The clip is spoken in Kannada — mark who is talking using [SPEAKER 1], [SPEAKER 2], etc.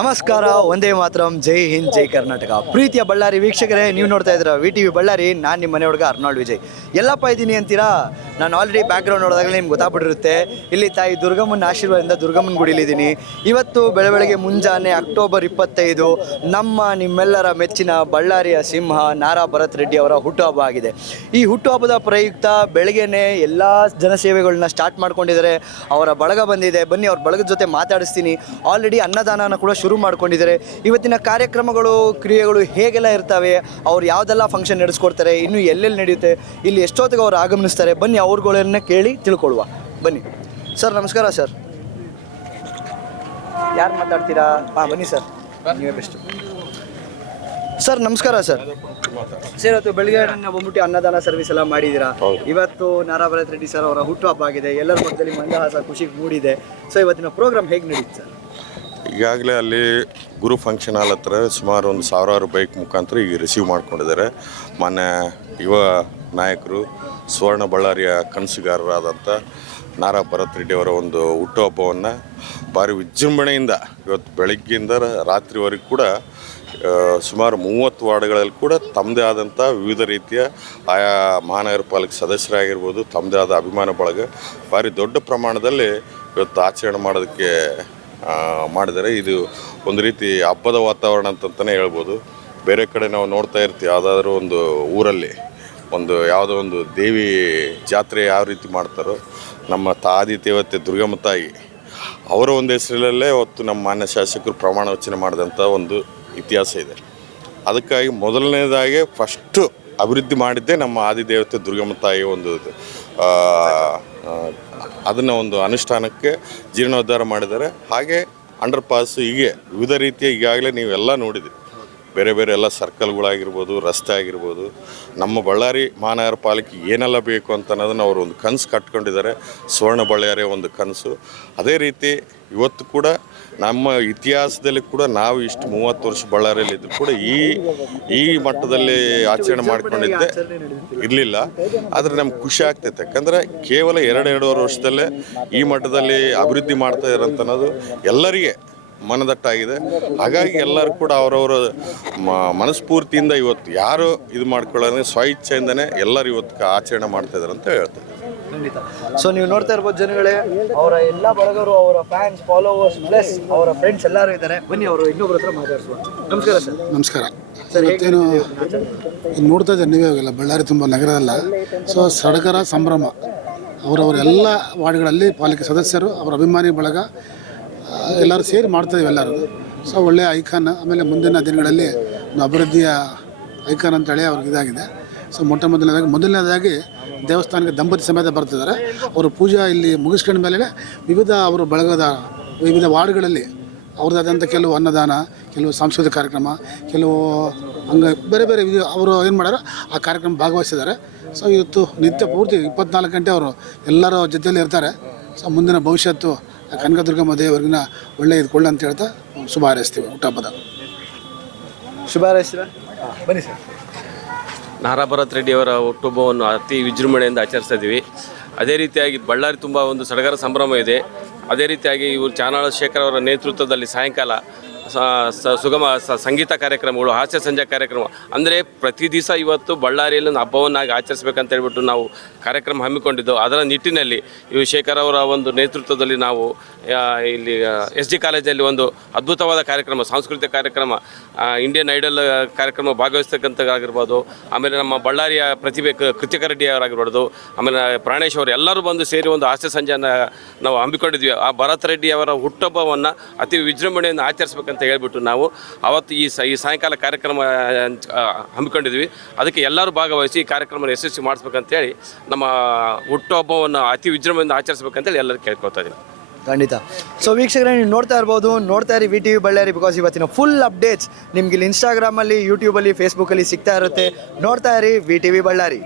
[SPEAKER 1] ನಮಸ್ಕಾರ, ಒಂದೇ ಮಾತ್ರಂ. ಜೈ ಹಿಂದ್, ಜೈ ಕರ್ನಾಟಕ. ಪ್ರೀತಿಯ ಬಳ್ಳಾರಿ ವೀಕ್ಷಕರೇ, ನೀವು ನೋಡ್ತಾ ಇದ್ದೀರಾ ವಿ ಟಿ ವಿ ಬಳ್ಳಾರಿ, ನಾನು ನಿಮ್ಮ ಮನೆ ಹುಡುಗ ಅರ್ನಾಲ್ಡ್ ವಿಜಯ್. ಎಲ್ಲಪ್ಪ ಇದ್ದೀನಿ ಅಂತೀರಾ? ನಾನು ಆಲ್ರೆಡಿ ಬ್ಯಾಕ್ಗ್ರೌಂಡ್ ನೋಡಿದಾಗಲೇ ನಿಮ್ಗೆ ಗೊತ್ತಾಗ್ಬಿಟ್ಟಿರುತ್ತೆ. ಇಲ್ಲಿ ತಾಯಿ ದುರ್ಗಮ್ಮನ ಆಶೀರ್ವಾದದಿಂದ ದುರ್ಗಮ್ಮನ ಗುಡಿಲಿದ್ದೀನಿ ಇವತ್ತು ಬೆಳೆ ಬೆಳಗ್ಗೆ ಮುಂಜಾನೆ ಅಕ್ಟೋಬರ್ ಇಪ್ಪತ್ತೈದು, ನಮ್ಮ ನಿಮ್ಮೆಲ್ಲರ ಮೆಚ್ಚಿನ ಬಳ್ಳಾರಿಯ ಸಿಂಹ ನಾರಾ ಭರತ್ ರೆಡ್ಡಿ ಅವರ ಹುಟ್ಟುಹಬ್ಬ ಆಗಿದೆ. ಈ ಹುಟ್ಟುಹಬ್ಬದ ಪ್ರಯುಕ್ತ ಬೆಳಗ್ಗೆನೆ ಎಲ್ಲ ಜನಸೇವೆಗಳನ್ನ ಸ್ಟಾರ್ಟ್ ಮಾಡ್ಕೊಂಡಿದ್ದಾರೆ. ಅವರ ಬಳಗ ಬಂದಿದೆ. ಬನ್ನಿ, ಅವ್ರ ಬಳಗದ ಜೊತೆ ಮಾತಾಡಿಸ್ತೀನಿ. ಆಲ್ರೆಡಿ ಅನ್ನದಾನನ ಕೂಡ ಶುರು ಮಾಡ್ಕೊಂಡಿದ್ದಾರೆ. ಇವತ್ತಿನ ಕಾರ್ಯಕ್ರಮಗಳು ಕ್ರಿಯೆಗಳು ಹೇಗೆಲ್ಲ ಇರ್ತವೆ ಅವ್ರು ಯಾವುದೆಲ್ಲ ಫಂಕ್ಷನ್ ನಡೆಸ್ಕೊಡ್ತಾರೆ ಇನ್ನು ಎಲ್ಲೆಲ್ಲಿ ನಡೆಯುತ್ತೆ ಇಲ್ಲಿ ಎಷ್ಟೊತ್ತಿಗೆ ಅವ್ರು ಆಗಮನಿಸ್ತಾರೆ ಬನ್ನಿ ಅವ್ರುಗಳನ್ನ ಕೇಳಿ ತಿಳ್ಕೊಳ್ಳುವ. ಬನ್ನಿ. ಸರ್ ನಮಸ್ಕಾರ ಸರ್. ಯಾರು ಮಾತಾಡ್ತೀರಾ? ಹಾಂ ಬನ್ನಿ ಸರ್. ನೀವೇ ಬೆಸ್ಟ್ ಸರ್ ನಮಸ್ಕಾರ ಸರ್. ಸರ್ ಇವತ್ತು ಬೆಳಿಗ್ಗೆ ಬಂದ್ಬಿಟ್ಟು ಅನ್ನದಾನ ಸರ್ವಿಸ್ ಎಲ್ಲ ಮಾಡಿದ್ದೀರಾ? ಇವತ್ತು ನಾರಾಭರತ್ ರೆಡ್ಡಿ ಸರ್ ಅವರ ಹುಟ್ಟುಹಬ್ಬ ಆಗಿದೆ. ಎಲ್ಲರ ಮಧ್ಯದಲ್ಲಿ ಮಂದಹಾಸ ಖುಷಿಗೆ ಮೂಡಿದೆ. ಸೊ ಇವತ್ತಿನ ಪ್ರೋಗ್ರಾಮ್ ಹೇಗೆ ನಡೀತು ಸರ್?
[SPEAKER 2] ಈಗಾಗಲೇ ಅಲ್ಲಿ ಗುರು ಫಂಕ್ಷನ್ ಹಾಲ್ ಹತ್ರ ಸುಮಾರು ಒಂದು ಸಾವಿರಾರು ಬೈಕ್ ಮುಖಾಂತರ ಈಗ ರಿಸೀವ್ ಮಾಡ್ಕೊಂಡಿದ್ದಾರೆ. ಮೊನ್ನೆ ಯುವ ನಾಯಕರು, ಸುವರ್ಣ ಬಳ್ಳಾರಿಯ ಕನಸುಗಾರರಾದಂಥ ನಾರಾ ಭರತ್ ರೆಡ್ಡಿ ಅವರ ಒಂದು ಹುಟ್ಟುಹಬ್ಬವನ್ನು ಭಾರಿ ವಿಜೃಂಭಣೆಯಿಂದ ಇವತ್ತು ಬೆಳಗ್ಗೆಯಿಂದ ರಾತ್ರಿವರೆಗೂ ಕೂಡ ಸುಮಾರು ಮೂವತ್ತು ವಾರ್ಡ್ಗಳಲ್ಲಿ ಕೂಡ ತಮ್ಮದೇ ಆದಂಥ ವಿವಿಧ ರೀತಿಯ ಆಯಾ ಮಹಾನಗರ ಪಾಲಿಕೆ ಸದಸ್ಯರಾಗಿರ್ಬೋದು, ತಮ್ಮದೇ ಆದ ಅಭಿಮಾನ ಬಳಗ ಭಾರಿ ದೊಡ್ಡ ಪ್ರಮಾಣದಲ್ಲಿ ಇವತ್ತು ಆಚರಣೆ ಮಾಡೋದಕ್ಕೆ ಆ, ಮಾಡಿದ್ದಾರೆ ಇದು ಒಂದು ರೀತಿ ಹಬ್ಬದ ವಾತಾವರಣ ಅಂತಂತಲೇ ಹೇಳ್ಬೋದು. ಬೇರೆ ಕಡೆ ನಾವು ನೋಡ್ತಾ ಇರ್ತೀವಿ. ಯಾವುದಾದ್ರೂ ಒಂದು ಊರಲ್ಲಿ ಒಂದು ಯಾವುದೋ ಒಂದು ದೇವಿ ಜಾತ್ರೆ ಯಾವ ರೀತಿ ಮಾಡ್ತಾರೋ ನಮ್ಮ ತಾದಿ ದೇವತೆ ದುರ್ಗಮ್ಮ ತಾಯಿ ಅವರ ಒಂದು ಹೆಸರಲ್ಲೇ ಅವತ್ತು ನಮ್ಮ ಮಾನ್ಯ ಶಾಸಕರು ಪ್ರಮಾಣ ವಚನ ಮಾಡಿದಂಥ ಒಂದು ಇತಿಹಾಸ ಇದೆ. ಅದಕ್ಕಾಗಿ ಮೊದಲನೇದಾಗಿ ಫಸ್ಟು ಅಭಿವೃದ್ಧಿ ಮಾಡಿದ್ದೇ ನಮ್ಮ ಆದಿದೇವತೆ ದುರ್ಗಮ್ಮ ತಾಯಿ ಒಂದು ಅದನ್ನು ಒಂದು ಅನುಷ್ಠಾನಕ್ಕೆ ಜೀರ್ಣೋದ್ಧಾರ ಮಾಡಿದ್ದಾರೆ. ಹಾಗೆ ಅಂಡರ್ ಪಾಸ್ ಹೀಗೆ ವಿವಿಧ ರೀತಿಯ ಈಗಾಗಲೇ ನೀವೆಲ್ಲ ನೋಡಿದ್ರಿ ಬೇರೆ ಬೇರೆ ಎಲ್ಲ ಸರ್ಕಲ್ಗಳಾಗಿರ್ಬೋದು, ರಸ್ತೆ ಆಗಿರ್ಬೋದು, ನಮ್ಮ ಬಳ್ಳಾರಿ ಮಹಾನಗರ ಪಾಲಿಕೆ ಏನೆಲ್ಲ ಬೇಕು ಅಂತ ಅನ್ನೋದನ್ನು ಅವರು ಒಂದು ಕನಸು ಕಟ್ಕೊಂಡಿದ್ದಾರೆ. ಸುವರ್ಣ ಬಳ್ಳಾರಿಯ ಒಂದು ಕನಸು. ಅದೇ ರೀತಿ ಇವತ್ತು ಕೂಡ ನಮ್ಮ ಇತಿಹಾಸದಲ್ಲಿ ಕೂಡ ನಾವು ಇಷ್ಟು ಮೂವತ್ತು ವರ್ಷ ಬಳ್ಳಾರಿಯಲ್ಲಿ ಇದ್ದರೂ ಕೂಡ ಈ ಈ ಮಟ್ಟದಲ್ಲಿ ಆಚರಣೆ ಮಾಡ್ಕೊಂಡಿದ್ದೆ ಇರಲಿಲ್ಲ. ಆದರೆ ನಮ್ಗೆ ಖುಷಿ ಆಗ್ತೈತೆ. ಯಾಕಂದರೆ ಕೇವಲ ಎರಡು ಎರಡೂವರೆ ವರ್ಷದಲ್ಲೇ ಈ ಮಟ್ಟದಲ್ಲಿ ಅಭಿವೃದ್ಧಿ ಮಾಡ್ತಾ ಇರೋಂಥ ಅನ್ನೋದು ಎಲ್ಲರಿಗೆ ಮನದಟ್ಟಾಗಿದೆ. ಹಾಗಾಗಿ ಎಲ್ಲರೂ ಕೂಡ ಅವರವರ ಮ- ಮನಸ್ಫೂರ್ತಿಯಿಂದ ಇವತ್ತು ಯಾರು ಇದು ಮಾಡ್ಕೊಳ್ಳೋದ್ರೆ ಸ್ವ ಇಚ್ಛೆಯಿಂದನೇ ಎಲ್ಲರೂ ಇವತ್ತು ಆಚರಣೆ ಮಾಡ್ತಾ ಇದ್ದಾರೆ ಅಂತ ಹೇಳ್ತಾರೆ
[SPEAKER 1] ಖಂಡಿತ. ಸೊ ನೀವು ನೋಡ್ತಾ ಇರ್ಬೋದು ಜನಗಳೇ ಅವರ ಎಲ್ಲ ಬಳಗರು ಅವರ ಫ್ಯಾನ್ಸ್ ಫಾಲೋವರ್ಸ್ ಪ್ಲಸ್ ಅವರ ಫ್ರೆಂಡ್ಸ್ ಎಲ್ಲರೂ ಇದ್ದಾರೆ. ಬನ್ನಿ ಅವರು ಇನ್ನೊಬ್ಬರ ಹತ್ರ ಮಾತಾಡಿಸುವ. ನಮಸ್ಕಾರ ಸರ್.
[SPEAKER 3] ನಮಸ್ಕಾರ.
[SPEAKER 1] ಸರ್
[SPEAKER 3] ಇವತ್ತೇನು ನೋಡ್ತಾ ಇದ್ದಾರೆ ನೀವೇ ಹೋಗಿಲ್ಲ. ಬಳ್ಳಾರಿ ತುಂಬ ನಗರದಲ್ಲ ಸೊ ಸಡಗರ ಸಂಭ್ರಮ. ಅವರವರ ಎಲ್ಲ ವಾರ್ಡ್ಗಳಲ್ಲಿ ಪಾಲಿಕೆ ಸದಸ್ಯರು ಅವರ ಅಭಿಮಾನಿ ಬಳಗ ಎಲ್ಲರೂ ಸೇರಿ ಮಾಡ್ತಾಯಿದ್ದೀವಿ ಎಲ್ಲರೂ. ಸೊ, ಒಳ್ಳೆಯ ಐಕಾನ್, ಆಮೇಲೆ ಮುಂದಿನ ದಿನಗಳಲ್ಲಿ ಒಂದು ಅಭಿವೃದ್ಧಿಯ ಐಕಾನ್ ಅಂತೇಳಿ ಅವ್ರಿಗೆ ಇದಾಗಿದೆ. ಸೊ, ಮೊಟ್ಟ ಮೊದಲನೇದಾಗಿ ಮೊದಲನೇದಾಗಿ ದೇವಸ್ಥಾನಕ್ಕೆ ದಂಪತಿ ಸಮೇತ ಬರ್ತಿದ್ದಾರೆ. ಅವರು ಪೂಜಾ ಇಲ್ಲಿ ಮುಗಿಸ್ಕೊಂಡ ಮೇಲೆ ವಿವಿಧ ಅವರು ಬಳಗದ, ವಿವಿಧ ವಾರ್ಡ್ಗಳಲ್ಲಿ ಅವ್ರದ್ದಾದಂಥ ಕೆಲವು ಅನ್ನದಾನ, ಕೆಲವು ಸಾಂಸ್ಕೃತಿಕ ಕಾರ್ಯಕ್ರಮ, ಕೆಲವು ಹಂಗೆ ಬೇರೆ ಬೇರೆ ವಿಧ ಅವರು ಏನು ಮಾಡ್ಯಾರ, ಆ ಕಾರ್ಯಕ್ರಮ ಭಾಗವಹಿಸಿದ್ದಾರೆ. ಸೊ, ಇವತ್ತು ನಿತ್ಯ ಪೂರ್ತಿ ಇಪ್ಪತ್ನಾಲ್ಕು ಗಂಟೆ ಅವರು ಎಲ್ಲರ ಜೊತೆಯಲ್ಲಿ ಇರ್ತಾರೆ. ಸೊ, ಮುಂದಿನ ಭವಿಷ್ಯತ್ತು ಕನಕದುರ್ಗಮ್ಮ ದೇವರಿಗಿನ ಒಳ್ಳೆ ಇದು ಅಂತ ಹೇಳ್ತಾ ಶುಭ ಹಾರೈಸ್ತೀವಿ. ಹುಟ್ಟಹಬ್ಬದ
[SPEAKER 1] ಶುಭ ಹಾರೈಸ್ತೀರಾ ಬನ್ನಿ ಸರ್.
[SPEAKER 4] ನಾರಾಭರತ್ ರೆಡ್ಡಿಯವರ ಹುಟ್ಟುಹಬ್ಬವನ್ನು ಅತಿ ವಿಜೃಂಭಣೆಯಿಂದ ಆಚರಿಸ್ತಾ ಇದ್ದೀವಿ ಅದೇ ರೀತಿಯಾಗಿ ಬಳ್ಳಾರಿ ತುಂಬ ಒಂದು ಸಡಗರ ಸಂಭ್ರಮ ಇದೆ. ಅದೇ ರೀತಿಯಾಗಿ ಇವರು ಚಾನಾಳ ಶೇಖರ್ ಅವರ ನೇತೃತ್ವದಲ್ಲಿ ಸಾಯಂಕಾಲ ಸುಗಮ ಸಂಗೀತ ಕಾರ್ಯಕ್ರಮಗಳು, ಹಾಸ್ಯ ಸಂಜೆ ಕಾರ್ಯಕ್ರಮ. ಅಂದರೆ ಪ್ರತಿ ದಿವಸ ಇವತ್ತು ಬಳ್ಳಾರಿಯಲ್ಲಿ ಹಬ್ಬವನ್ನಾಗಿ ಆಚರಿಸಬೇಕಂತ ಹೇಳ್ಬಿಟ್ಟು ನಾವು ಕಾರ್ಯಕ್ರಮ ಹಮ್ಮಿಕೊಂಡಿದ್ದು ಅದರ ನಿಟ್ಟಿನಲ್ಲಿ ಇವು ಶೇಖರ್ ಅವರ ಒಂದು ನೇತೃತ್ವದಲ್ಲಿ ನಾವು ಇಲ್ಲಿ ಎಸ್ ಡಿ ಕಾಲೇಜಲ್ಲಿ ಒಂದು ಅದ್ಭುತವಾದ ಕಾರ್ಯಕ್ರಮ, ಸಾಂಸ್ಕೃತಿಕ ಕಾರ್ಯಕ್ರಮ ಇಂಡಿಯನ್ ಐಡಲ್ ಕಾರ್ಯಕ್ರಮ ಭಾಗವಹಿಸ್ತಕ್ಕಂಥದ್ದಾಗಿರ್ಬೋದು. ಆಮೇಲೆ ನಮ್ಮ ಬಳ್ಳಾರಿಯ ಪ್ರತಿಭೆ ಕೃತಿಕ ರೆಡ್ಡಿ ಅವರಾಗಿರ್ಬೋದು ಆಮೇಲೆ ಪ್ರಾಣೇಶ್ ಅವರು ಎಲ್ಲರೂ ಬಂದು ಸೇರಿ ಒಂದು ಹಾಸ್ಯ ಸಂಜೆಯನ್ನು ನಾವು ಹಮ್ಮಿಕೊಂಡಿದ್ವಿ. ಆ ಭರತ್ ರೆಡ್ಡಿ ಅವರ ಹುಟ್ಟುಹಬ್ಬವನ್ನು ಅತಿ ವಿಜೃಂಭಣೆಯನ್ನು ಆಚರಿಸ್ಬೇಕಂತ ಹೇಳ್ಬಿಟ್ಟು ನಾವು ಅವತ್ತು ಈ ಈ ಸಾಯಂಕಾಲ ಕಾರ್ಯಕ್ರಮ ಹಮ್ಮಿಕೊಂಡಿದ್ವಿ. ಅದಕ್ಕೆ ಎಲ್ಲರೂ ಭಾಗವಹಿಸಿ ಈ ಕಾರ್ಯಕ್ರಮ ಯಶಸ್ವಿ ಮಾಡಿಸ್ಬೇಕಂತೇಳಿ ನಮ್ಮ ಹುಟ್ಟುಹಬ್ಬವನ್ನು ಅತಿ ವಿಜೃಂಭಣೆಯಿಂದ ಆಚರಿಸ್ಬೇಕಂತೇಳಿ ಎಲ್ಲರೂ ಕೇಳ್ಕೊತಾ ಇದ್ದೀನಿ
[SPEAKER 1] ಖಂಡಿತ. ಸೊ ವೀಕ್ಷಕರೇ, ನೀವು ನೋಡ್ತಾ ಇರ್ಬೋದು, ನೋಡ್ತಾ ಇರಿ V T V Ballari because ಇವತ್ತಿನ ಫುಲ್ ಅಪ್ಡೇಟ್ಸ್ ನಿಮ್ಗೆ ಇಲ್ಲಿ ಇನ್ಸ್ಟಾಗ್ರಾಮಲ್ಲಿ ಯೂಟ್ಯೂಬಲ್ಲಿ ಫೇಸ್ಬುಕ್ಕಲ್ಲಿ ಸಿಗ್ತಾ ಇರುತ್ತೆ. ನೋಡ್ತಾ ಇರಿ ವಿ ಟಿ ವಿ ಬಳ್ಳಾರಿ